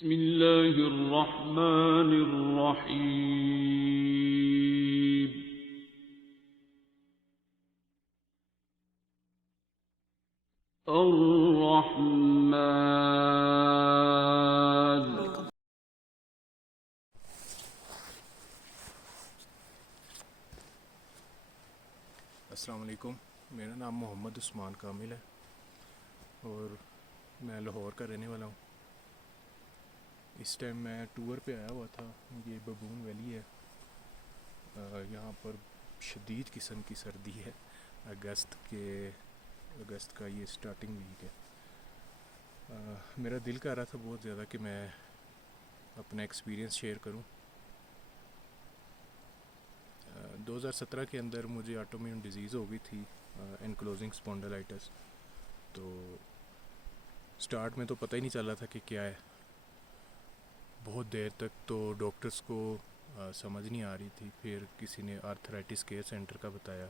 بسم اللہ الرحمن الرحیم الرحمن السلام علیکم. میرا نام محمد عثمان کامل ہے اور میں لاہور کا رہنے والا ہوں. اس ٹائم میں ٹور پہ آیا ہوا تھا. یہ ببون ویلی ہے. یہاں پر شدید قسم کی سردی ہے. اگست کا یہ سٹارٹنگ ویک ہے. میرا دل کر رہا تھا بہت زیادہ کہ میں اپنا ایکسپیرینس شیئر کروں. 2017 کے اندر مجھے آٹومیون ڈیزیز ہو گئی تھی, انکلوزنگ اسپونڈلائٹس. تو سٹارٹ میں تو پتہ ہی نہیں چل رہا تھا کہ کیا ہے. بہت دیر تک تو ڈاکٹرز کو سمجھ نہیں آ رہی تھی. پھر کسی نے آرتھرائٹس کیئر سینٹر کا بتایا,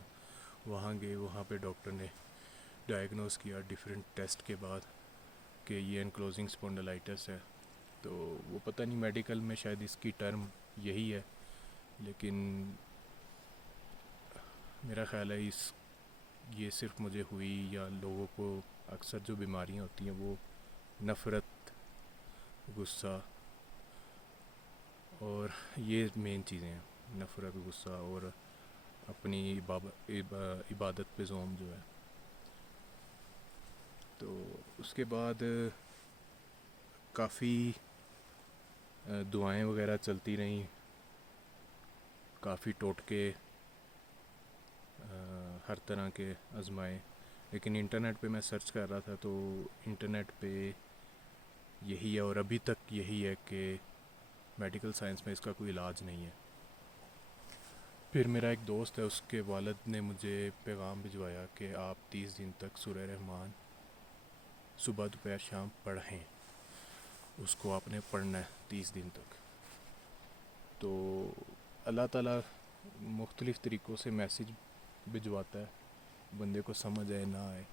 وہاں گئے. وہاں پہ ڈاکٹر نے ڈائگنوز کیا ڈیفرنٹ ٹیسٹ کے بعد کہ یہ انکلوزنگ اسپونڈلائٹس ہے. تو وہ پتہ نہیں میڈیکل میں شاید اس کی ٹرم یہی ہے, لیکن میرا خیال ہے یہ صرف مجھے ہوئی یا لوگوں کو اکثر جو بیماریاں ہوتی ہیں وہ نفرت, غصہ اور یہ مین چیزیں ہیں. نفرت, غصہ اور اپنی عبادت پہ زوم جو ہے. تو اس کے بعد کافی دعائیں وغیرہ چلتی رہیں, کافی ٹوٹکے ہر طرح کے آزمائے. لیکن انٹرنیٹ پہ میں سرچ کر رہا تھا تو انٹرنیٹ پہ یہی ہے اور ابھی تک یہی ہے کہ میڈیکل سائنس میں اس کا کوئی علاج نہیں ہے. پھر میرا ایک دوست ہے, اس کے والد نے مجھے پیغام بھجوایا کہ آپ 30 دن تک سورہ رحمان صبح دوپہر شام پڑھیں. اس کو آپ نے پڑھنا ہے 30 دن تک. تو اللہ تعالیٰ مختلف طریقوں سے میسیج بھجواتا ہے, بندے کو سمجھ آئے نہ آئے.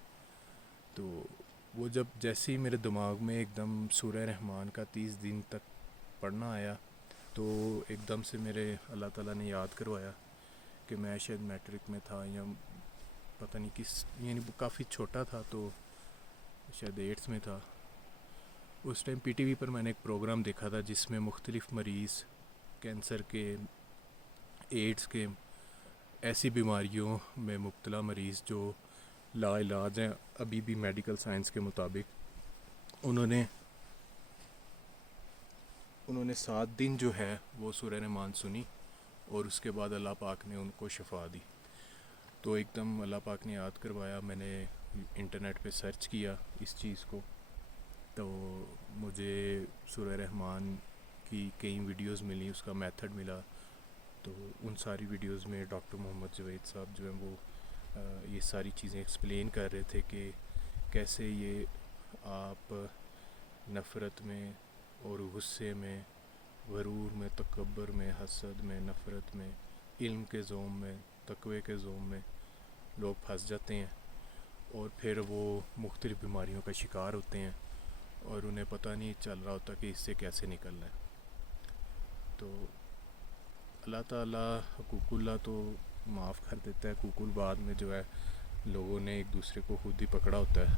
تو وہ جب جیسے ہی میرے دماغ میں ایک دم سورہ رحمان کا 30 دن تک پڑھنا آیا تو ایک دم سے میرے اللہ تعالیٰ نے یاد کروایا کہ میں شاید میٹرک میں تھا یا پتہ نہیں کس, یعنی کافی چھوٹا تھا, تو شاید 8th میں تھا. اس ٹائم پی ٹی وی پر میں نے ایک پروگرام دیکھا تھا جس میں مختلف مریض, کینسر کے, ایڈز کے, ایسی بیماریوں میں مبتلا مریض جو لا علاج ہیں ابھی بھی میڈیکل سائنس کے مطابق, انہوں نے 7 دن جو ہے وہ سورہ رحمان سنی اور اس کے بعد اللہ پاک نے ان کو شفا دی. تو ایک دم اللہ پاک نے یاد کروایا. میں نے انٹرنیٹ پہ سرچ کیا اس چیز کو, تو مجھے سورہ رحمان کی کئی ویڈیوز ملی, اس کا میتھڈ ملا. تو ان ساری ویڈیوز میں ڈاکٹر محمد جوید صاحب جو ہیں وہ یہ ساری چیزیں ایکسپلین کر رہے تھے کہ کیسے یہ آپ نفرت میں اور غصے میں, غرور میں, تکبر میں, حسد میں, نفرت میں, علم کے زوم میں, تقوی کے زوم میں لوگ پھنس جاتے ہیں اور پھر وہ مختلف بیماریوں کا شکار ہوتے ہیں اور انہیں پتہ نہیں چل رہا ہوتا کہ اس سے کیسے نکلنا ہے. تو اللہ تعالیٰ حقوق اللہ تو معاف کر دیتا ہے, حقوق الباد میں جو ہے لوگوں نے ایک دوسرے کو خود ہی پکڑا ہوتا ہے,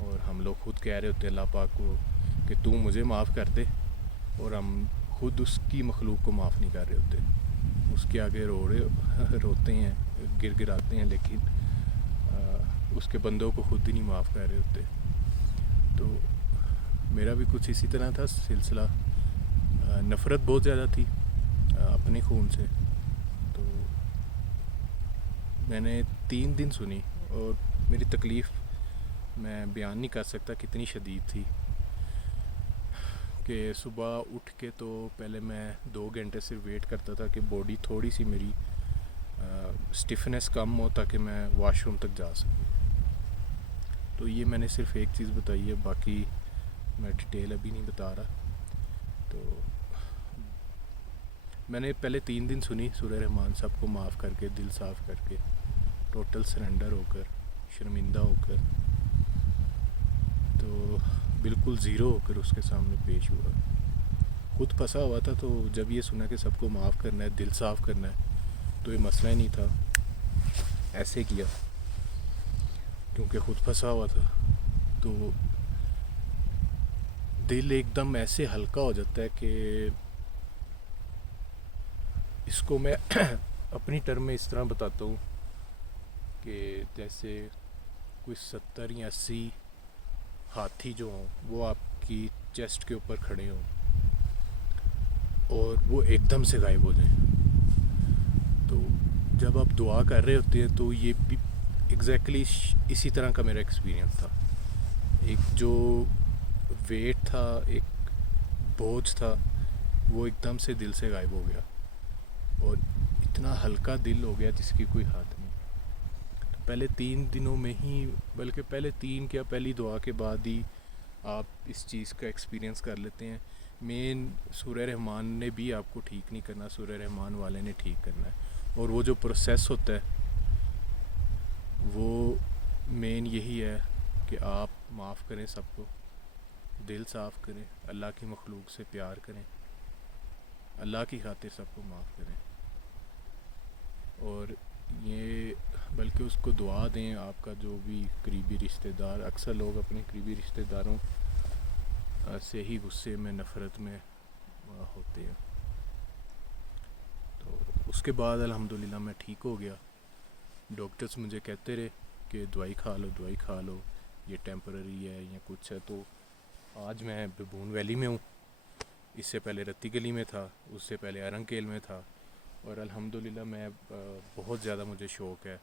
اور ہم لوگ خود کہہ رہے ہوتے ہیں اللہ پاک کو کہ تو مجھے معاف کر دے, اور ہم خود اس کی مخلوق کو معاف نہیں کر رہے ہوتے. اس کے آگے روتے ہیں, گر گراتے ہیں, لیکن اس کے بندوں کو خود ہی نہیں معاف کر رہے ہوتے. تو میرا بھی کچھ اسی طرح تھا سلسلہ. نفرت بہت زیادہ تھی اپنے خون سے. تو میں نے 3 دن سنی اور میری تکلیف میں بیان نہیں کر سکتا کتنی شدید تھی. کہ صبح اٹھ کے تو پہلے میں 2 گھنٹے سے ویٹ کرتا تھا کہ باڈی تھوڑی سی میری سٹفنس کم ہو تاکہ میں واش روم تک جا سکوں. تو یہ میں نے صرف ایک چیز بتائی ہے, باقی میں ڈیٹیل ابھی نہیں بتا رہا. تو میں نے پہلے 3 دن سنی سورہ رحمان, سب کو معاف کر کے, دل صاف کر کے, ٹوٹل سرنڈر ہو کر, شرمندہ ہو کر. تو بالکل زیرو ہو کر اس کے سامنے پیش ہوا. خود پھنسا ہوا تھا تو جب یہ سنا کہ سب کو معاف کرنا ہے, دل صاف کرنا ہے, تو یہ مسئلہ ہی نہیں تھا. ایسے کیا کیونکہ خود پھنسا ہوا تھا. تو دل ایک دم ایسے ہلکا ہو جاتا ہے کہ اس کو میں اپنی ٹرم میں اس طرح بتاتا ہوں کہ جیسے کوئی 70 یا 80 ہاتھی جو ہوں وہ آپ کی چیسٹ کے اوپر کھڑے ہوں اور وہ ایک دم سے غائب ہو جائیں. تو جب آپ دعا کر رہے ہوتے ہیں تو یہ بھی ایگزیکٹلی اسی طرح کا میرا ایکسپیرینس تھا. ایک جو ویٹ تھا, ایک بوجھ تھا, وہ ایک دم سے دل سے غائب ہو گیا اور اتنا ہلکا دل ہو گیا جس کی کوئی حد نہیں. تو پہلے 3 دنوں میں ہی, بلکہ پہلے 3 کیا پہلی دعا کے بعد ہی آپ اس چیز کا ایکسپیرینس کر لیتے ہیں. مین سورہ رحمان نے بھی آپ کو ٹھیک نہیں کرنا, سورہ رحمان والے نے ٹھیک کرنا ہے. اور وہ جو پروسیس ہوتا ہے وہ مین یہی ہے کہ آپ معاف کریں سب کو, دل صاف کریں, اللہ کی مخلوق سے پیار کریں, اللہ کی خاطر سب کو معاف کریں. اور یہ بلکہ اس کو دعا دیں. آپ کا جو بھی قریبی رشتہ دار, اکثر لوگ اپنے قریبی رشتہ داروں سے ہی غصے میں, نفرت میں ہوتے ہیں. تو اس کے بعد الحمدللہ میں ٹھیک ہو گیا. ڈاکٹرز مجھے کہتے رہے کہ دوائی کھا لو, دوائی کھا لو, یہ ٹیمپرری ہے یا کچھ ہے. تو آج میں ببون ویلی میں ہوں. اس سے پہلے رتی گلی میں تھا, اس سے پہلے ارنگ کیل میں تھا. اور الحمدللہ میں بہت زیادہ مجھے شوق ہے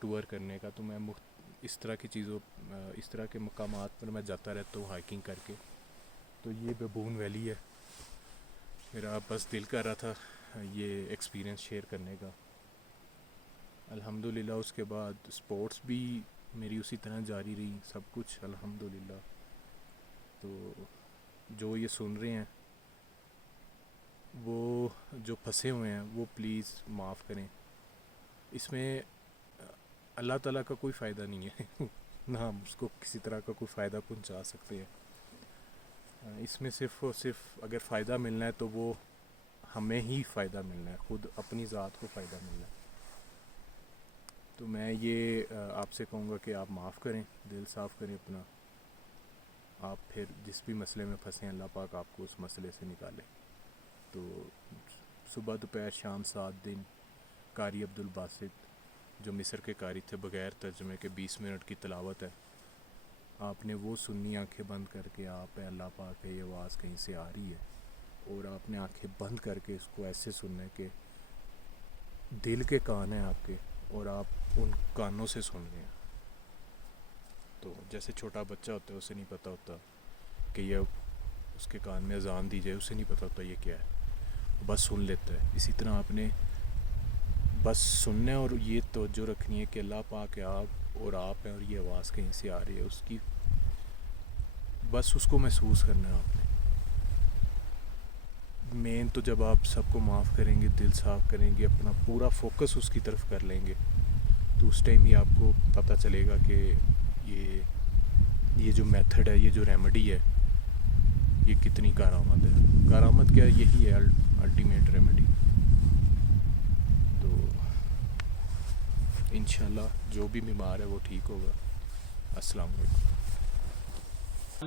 ٹور کرنے کا. تو میں اس طرح کی چیزوں, اس طرح کے مقامات پر میں جاتا رہتا ہوں ہائکنگ کر کے. تو یہ ببون ویلی ہے. میرا بس دل کر رہا تھا یہ ایکسپیرینس شیئر کرنے کا. الحمدللہ اس کے بعد سپورٹس بھی میری اسی طرح جاری رہی, سب کچھ الحمدللہ. تو جو یہ سن رہے ہیں وہ جو پھنسے ہوئے ہیں وہ پلیز معاف کریں. اس میں اللہ تعالیٰ کا کوئی فائدہ نہیں ہے, نہ ہم اس کو کسی طرح کا کوئی فائدہ پہنچا سکتے ہیں. اس میں صرف اور صرف اگر فائدہ ملنا ہے تو وہ ہمیں ہی فائدہ ملنا ہے, خود اپنی ذات کو فائدہ ملنا ہے. تو میں یہ آپ سے کہوں گا کہ آپ معاف کریں, دل صاف کریں اپنا. آپ پھر جس بھی مسئلے میں پھنسے ہیں اللہ پاک آپ کو اس مسئلے سے نکالے. تو صبح دوپہر شام 7 دن قاری عبدالباسط جو مصر کے قاری تھے, بغیر ترجمے کے 20 منٹ کی تلاوت ہے. آپ نے وہ سننی آنکھیں بند کر کے. آپ ہے اللہ پاک ہے, یہ آواز کہیں سے آ رہی ہے, اور آپ نے آنکھیں بند کر کے اس کو ایسے سننا ہے کہ دل کے کان ہیں آپ کے اور آپ ان کانوں سے سن رہے ہیں. تو جیسے چھوٹا بچہ ہوتا ہے, اسے نہیں پتہ ہوتا کہ یہ اس کے کان میں اذان دی جائے, اسے نہیں پتہ ہوتا یہ کیا ہے, بس سن لیتا ہے. اسی طرح آپ نے بس سننا ہے اور یہ توجہ رکھنی ہے کہ اللہ پاک ہے, آپ ہیں, اور یہ آواز کہیں سے آ رہی ہے. اس کی بس اس کو محسوس کرنا ہے آپ نے. مین تو جب آپ سب کو معاف کریں گے, دل صاف کریں گے, اپنا پورا فوکس اس کی طرف کر لیں گے, تو اس ٹائم ہی آپ کو پتہ چلے گا کہ یہ جو میتھڈ ہے, یہ جو ریمیڈی ہے, یہ کتنی کارآمد ہے. کارآمد کیا, یہی ہے الٹیمیٹ ریمیڈی. تو انشاءاللہ جو بھی بیمار ہے وہ ٹھیک ہوگا. السلام علیکم.